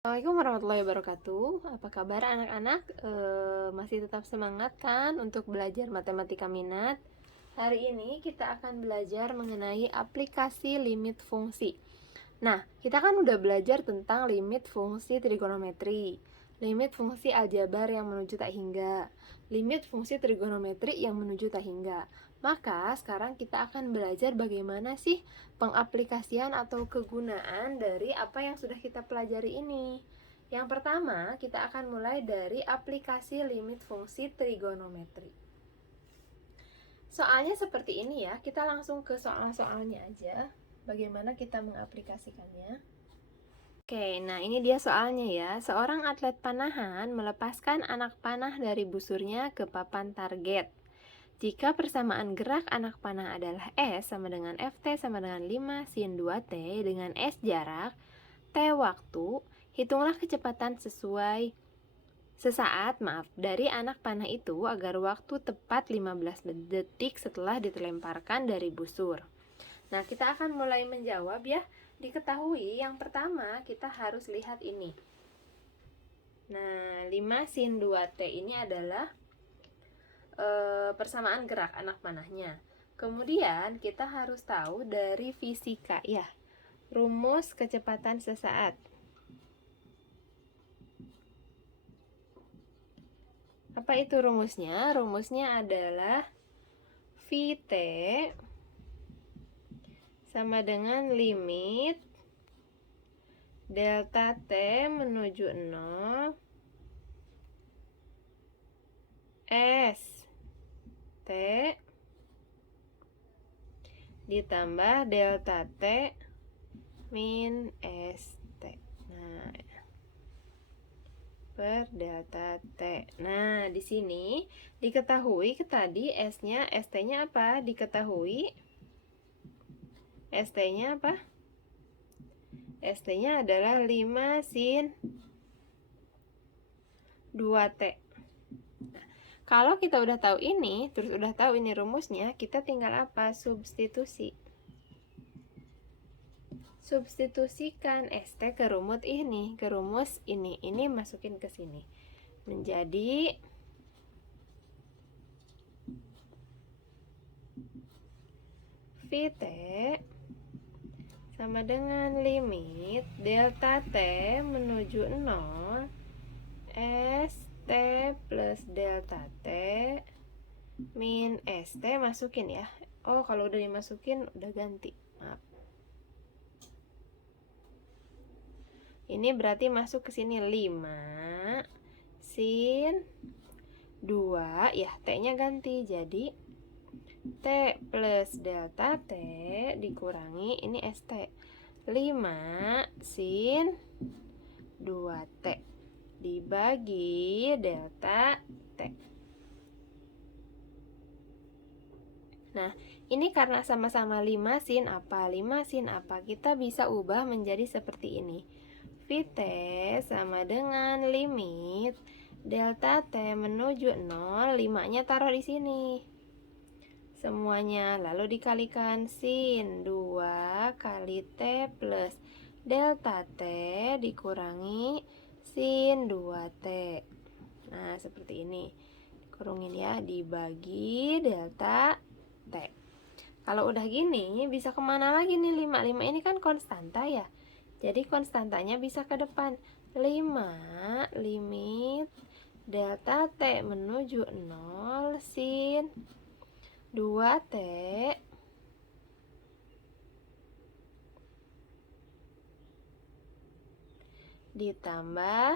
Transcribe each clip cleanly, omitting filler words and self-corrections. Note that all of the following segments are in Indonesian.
Assalamualaikum warahmatullahi wabarakatuh. Apa kabar anak-anak? Masih tetap semangat kan untuk belajar matematika minat? Hari ini kita akan belajar mengenai aplikasi limit fungsi. Nah, kita kan udah belajar tentang limit fungsi trigonometri, limit fungsi aljabar yang menuju tak hingga, limit fungsi trigonometri yang menuju tak hingga. Maka sekarang kita akan belajar bagaimana sih pengaplikasian atau kegunaan dari apa yang sudah kita pelajari ini. Yang pertama, kita akan mulai dari aplikasi limit fungsi trigonometri. Soalnya seperti ini ya, kita langsung ke soal-soalnya aja. Bagaimana kita mengaplikasikannya? Oke, nah ini dia soalnya ya. Seorang atlet panahan melepaskan anak panah dari busurnya ke papan target. Jika persamaan gerak anak panah adalah S sama dengan FT sama dengan 5 sin 2T dengan S jarak, T waktu, hitunglah kecepatan sesaat dari anak panah itu agar waktu tepat 15 detik setelah dilemparkan dari busur. Nah, kita akan mulai menjawab ya. Diketahui yang pertama kita harus lihat ini. Nah, 5 sin 2T ini adalah persamaan gerak anak panahnya. Kemudian kita harus tahu dari fisika ya, rumus kecepatan sesaat. Apa itu rumusnya? Rumusnya adalah Vt sama dengan limit delta T menuju 0 S T ditambah delta T min ST. Nah, per delta T. Nah, di sini diketahui tadi S-nya, ST-nya apa? Diketahui ST-nya apa? ST-nya adalah 5 sin 2T. Nah, kalau kita udah tahu ini, terus udah tahu ini rumusnya, kita tinggal apa? Substitusi. Substitusikan ST ke rumus ini, ini masukin ke sini. Menjadi Vt sama dengan limit delta T menuju 0 ST plus delta T min ST, masukin ya. Oh, kalau udah dimasukin udah ganti, maaf. Ini berarti masuk ke sini 5 sin 2 ya, T-nya ganti jadi T plus delta T dikurangi ini ST 5 sin 2T dibagi delta T. Nah, ini karena sama-sama 5 sin apa? 5 sin apa? Kita bisa ubah menjadi seperti ini. Vt sama dengan limit delta T menuju 0, 5-nya taruh di sini. Semuanya lalu dikalikan sin 2 kali T plus delta T dikurangi sin 2T. Nah, seperti ini. Kurungin ya, dibagi delta T. Kalau udah gini, bisa kemana lagi nih 5? 5 ini kan konstanta ya. Jadi konstantanya bisa ke depan. 5 limit delta T menuju 0 sin 2T ditambah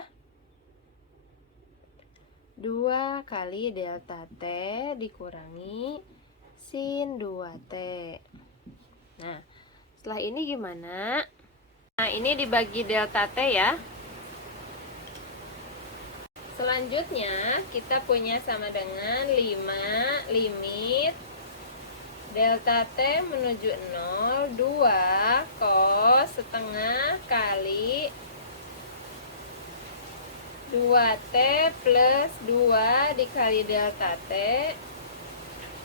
2 kali delta T dikurangi sin 2T. Nah, setelah ini gimana? Nah, ini dibagi delta T ya. Selanjutnya, kita punya sama dengan 5 limit delta T menuju 0, 2 cos setengah kali 2T plus 2 dikali delta T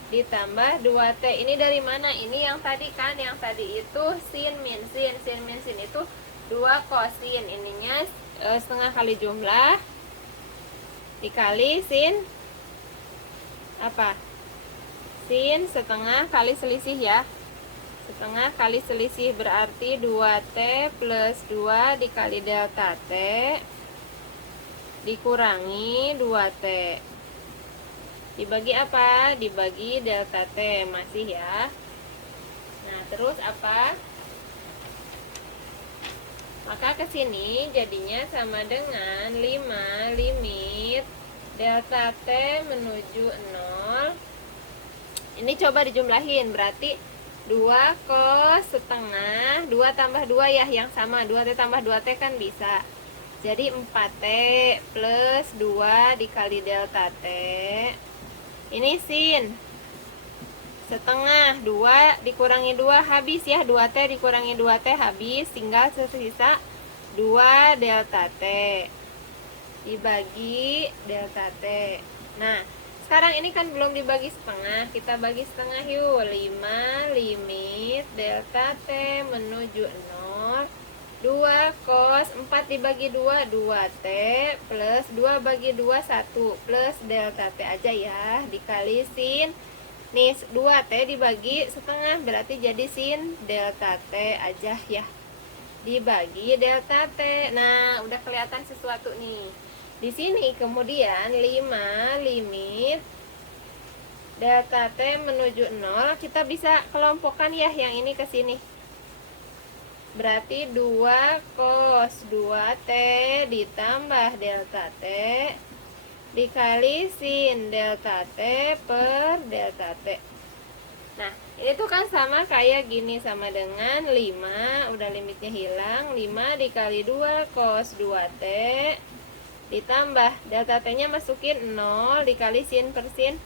ditambah 2T. Ini dari mana? Ini yang tadi kan, yang tadi itu sin min sin. Sin min sin itu 2 kosin. Ininya setengah kali jumlah dikali sin apa? Sin setengah kali selisih ya. Setengah kali selisih berarti 2T plus 2 dikali delta T dikurangi 2T. Dibagi apa? Dibagi delta T masih ya. Nah, terus apa? Maka ke sini jadinya sama dengan 5 limit delta T menuju 0. Ini coba dijumlahin, berarti 2 cos setengah 2 tambah 2 ya, yang sama 2T tambah 2T kan bisa. Jadi 4T plus 2 dikali delta T. Ini sin setengah 2 dikurangi 2 habis ya, 2T dikurangi 2T habis, tinggal tersisa 2 delta T dibagi delta T. Nah, sekarang ini kan belum dibagi setengah, kita bagi setengah yuk. 5 limit delta T menuju 0, 2 cos 4 dibagi 2, 2T plus 2 bagi 2, 1 plus delta T aja ya, dikali sin. Nih 2T dibagi setengah berarti jadi sin delta T aja ya, dibagi delta T. Nah, udah kelihatan sesuatu nih. Di sini kemudian 5 limit delta T menuju 0, kita bisa kelompokkan ya yang ini ke sini. Berarti 2 cos 2T ditambah delta T dikali sin delta T per delta T. Nah, ini tuh kan sama kayak gini, sama dengan 5, udah limitnya hilang, 5 dikali 2 cos 2T ditambah delta T-nya masukin 0 dikali sin per sin.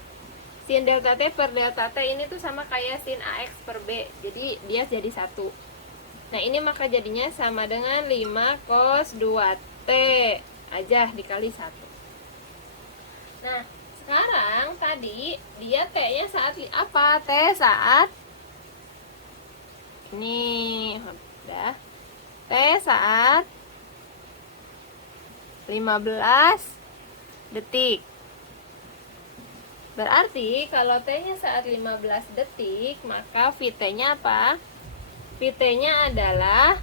Sin delta T per delta T ini tuh sama kayak sin AX per B, jadi dia jadi 1. Nah, ini maka jadinya sama dengan 5 cos 2T aja dikali 1. Nah, sekarang tadi dia T-nya saat apa? T saat ini udah. T saat 15 detik. Berarti kalau T-nya saat 15 detik, maka VT-nya apa? VT-nya adalah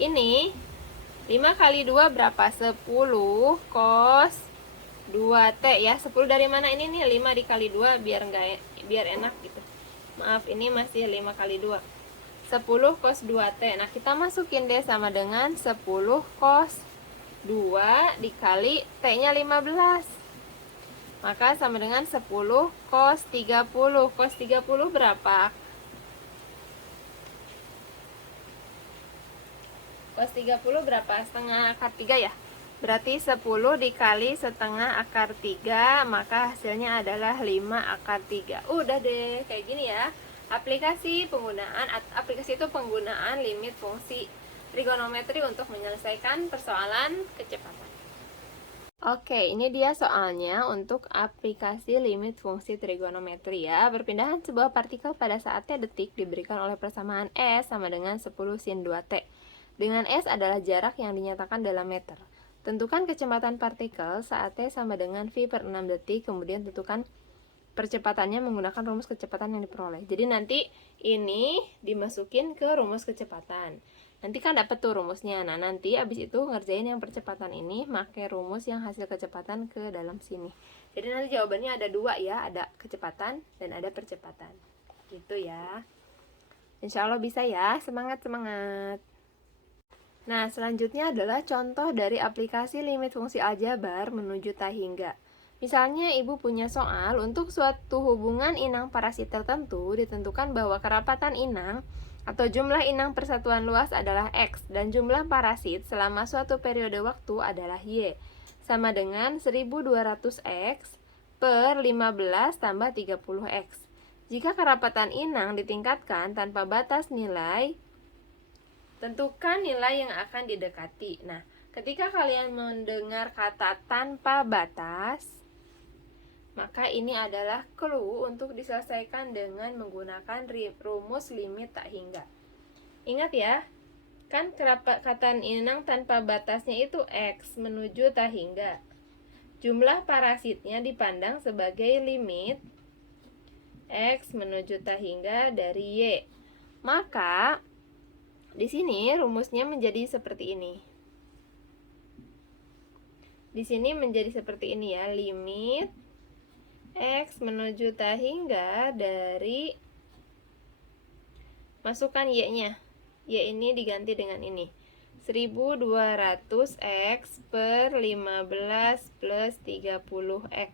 ini 5 kali 2 berapa? 10 cos 2T ya. 10 dari mana ini nih? 5 dikali 2 biar enak gitu. Maaf, ini masih 5 kali 2. 10 cos 2T. Nah, kita masukin deh sama dengan 10 cos 2 dikali T-nya 15. Maka sama dengan 10 cos 30. Cos 30 berapa? Cos 30 berapa? Setengah akar 3 ya? Berarti 10 dikali setengah akar 3, maka hasilnya adalah 5 akar 3. Udah deh, kayak gini ya. Aplikasi itu penggunaan limit fungsi trigonometri untuk menyelesaikan persoalan kecepatan. Oke, ini dia soalnya untuk aplikasi limit fungsi trigonometri ya. Perpindahan sebuah partikel pada saat T detik diberikan oleh persamaan S sama dengan 10 sin 2T. Dengan S adalah jarak yang dinyatakan dalam meter. Tentukan kecepatan partikel saat T sama dengan V per 6 detik, kemudian tentukan percepatannya menggunakan rumus kecepatan yang diperoleh. Jadi nanti ini dimasukin ke rumus kecepatan. Nanti kan dapat tuh rumusnya. Nah, nanti abis itu ngerjain yang percepatan ini, pakai rumus yang hasil kecepatan ke dalam sini. Jadi nanti jawabannya ada 2 ya, ada kecepatan dan ada percepatan. Gitu ya. Insya Allah bisa ya, semangat-semangat. Nah, selanjutnya adalah contoh dari aplikasi limit fungsi aljabar menuju tak hingga. Misalnya, ibu punya soal untuk suatu hubungan inang parasit tertentu, ditentukan bahwa kerapatan inang atau jumlah inang persatuan luas adalah X dan jumlah parasit selama suatu periode waktu adalah Y, sama dengan 1200X per 15 tambah 30X. Jika kerapatan inang ditingkatkan tanpa batas nilai, tentukan nilai yang akan didekati. Nah, ketika kalian mendengar kata tanpa batas, maka ini adalah clue untuk diselesaikan dengan menggunakan rumus limit tak hingga. Ingat ya, Kan kerapatan inang tanpa batasnya itu X menuju tak hingga. Jumlah parasitnya dipandang sebagai limit X menuju tak hingga dari Y. Maka di sini rumusnya menjadi seperti ini. Di sini menjadi seperti ini ya, limit X menuju tak hingga dari, masukkan Y-nya. Y ini diganti dengan ini. 1200X per 15 plus 30X.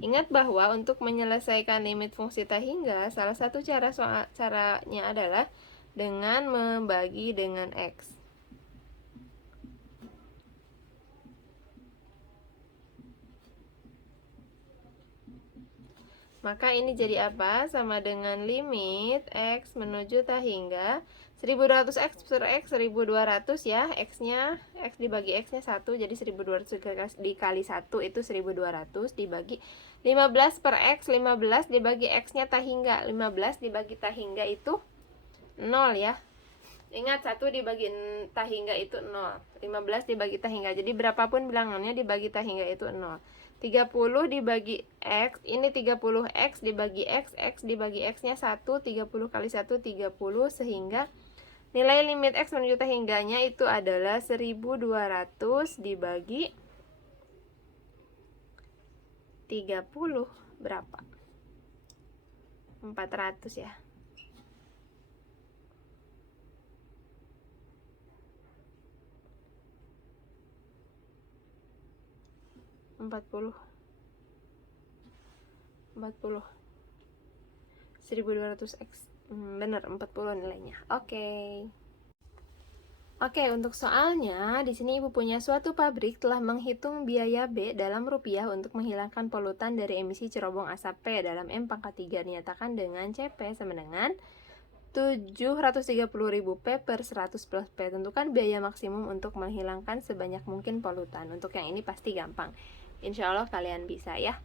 Ingat bahwa untuk menyelesaikan limit fungsi tak hingga, salah satu caranya adalah dengan membagi dengan X. Maka ini jadi apa? Sama dengan limit X menuju tak hingga 1200X per X 1200 ya. X-nya, X dibagi X-nya 1, jadi 1200 dikali 1 itu 1200 dibagi 15 per X, 15 dibagi X-nya tak hingga. 15 dibagi tak hingga itu 0 ya. Ingat, 1 dibagi tak hingga itu 0. 15 dibagi tak hingga. Jadi berapapun bilangannya dibagi tak hingga itu 0. 30 dibagi X, ini 30X dibagi X dibagi X-nya 1, 30 kali 1, 30, sehingga nilai limit X menuju tak hingganya itu adalah 1200 dibagi 30, berapa? 400 ya. 40 1200X. Benar, 40 nilainya. Oke, untuk soalnya di sini Ibu punya suatu pabrik telah menghitung biaya B dalam rupiah untuk menghilangkan polutan dari emisi cerobong asap P dalam M pangkat 3 dinyatakan dengan CP sama dengan 730.000 P per 100 plus P. Tentukan biaya maksimum untuk menghilangkan sebanyak mungkin polutan. Untuk yang ini pasti gampang. Insya Allah kalian bisa ya.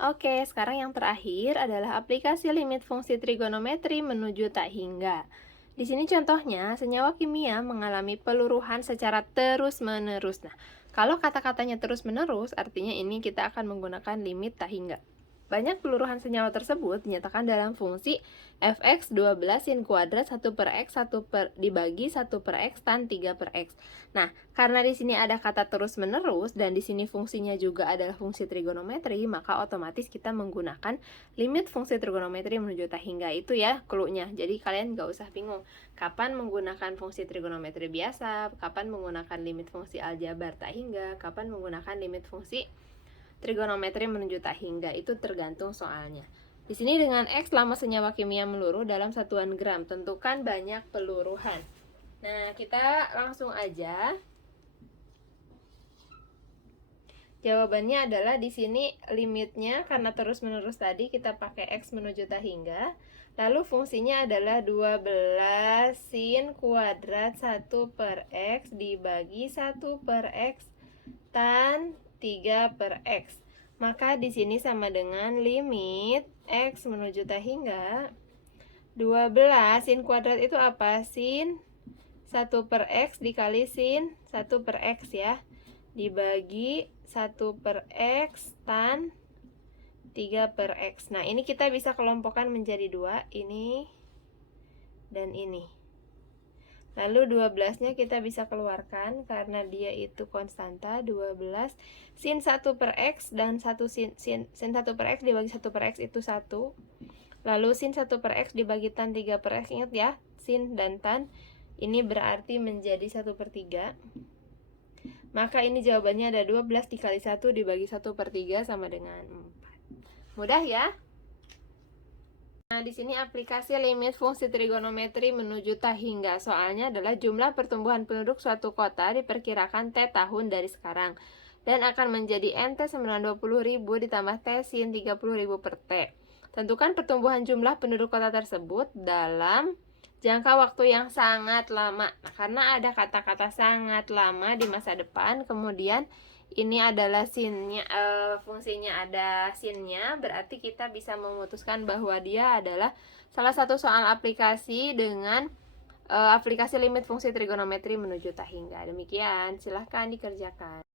Oke, sekarang yang terakhir adalah aplikasi limit fungsi trigonometri menuju tak hingga. Di sini contohnya, senyawa kimia mengalami peluruhan secara terus-menerus. Nah, kalau kata-katanya terus-menerus, artinya ini kita akan menggunakan limit tak hingga. Banyak peluruhan senyawa tersebut dinyatakan dalam fungsi fx 12 sin kuadrat 1 per x dibagi 1 per x tan 3 per x. Nah, karena di sini ada kata terus-menerus dan di sini fungsinya juga adalah fungsi trigonometri, maka otomatis kita menggunakan limit fungsi trigonometri menuju tak hingga. Itu ya clue-nya. Jadi kalian gak usah bingung kapan menggunakan fungsi trigonometri biasa, kapan menggunakan limit fungsi aljabar tak hingga, kapan menggunakan limit fungsi trigonometri menuju tak hingga. Itu tergantung soalnya. Di sini dengan X lama senyawa kimia meluruh dalam satuan gram. Tentukan banyak peluruhan. Nah, kita langsung aja. Jawabannya adalah di sini limitnya karena terus-menerus tadi kita pakai X menuju tak hingga. Lalu fungsinya adalah 12 sin kuadrat 1 per X dibagi 1 per X tan 3 per X. Maka di sini sama dengan limit X menuju tak hingga 12 sin kuadrat itu apa? Sin 1 per X dikali sin 1 per X ya, dibagi 1 per X tan 3 per X. Nah, ini kita bisa kelompokkan menjadi 2, ini dan ini. Lalu 12-nya kita bisa keluarkan karena dia itu konstanta. 12 sin 1 per X dan 1 sin 1 per X dibagi 1 per X itu 1. Lalu sin 1 per X dibagi tan 3 per X. Ingat ya, sin dan tan ini berarti menjadi 1 per 3. Maka ini jawabannya ada 12 dikali 1 dibagi 1 per 3 sama dengan 4. Mudah ya? Nah, di sini aplikasi limit fungsi trigonometri menuju tak hingga. Soalnya adalah jumlah pertumbuhan penduduk suatu kota diperkirakan T tahun dari sekarang dan akan menjadi NT 920.000 ditambah T sin 30.000 per T. Tentukan pertumbuhan jumlah penduduk kota tersebut dalam jangka waktu yang sangat lama. Nah, karena ada kata-kata sangat lama di masa depan, kemudian ini adalah sinnya, fungsinya ada sinnya, berarti kita bisa memutuskan bahwa dia adalah salah satu soal aplikasi dengan aplikasi limit fungsi trigonometri menuju tak hingga. Demikian, silahkan dikerjakan.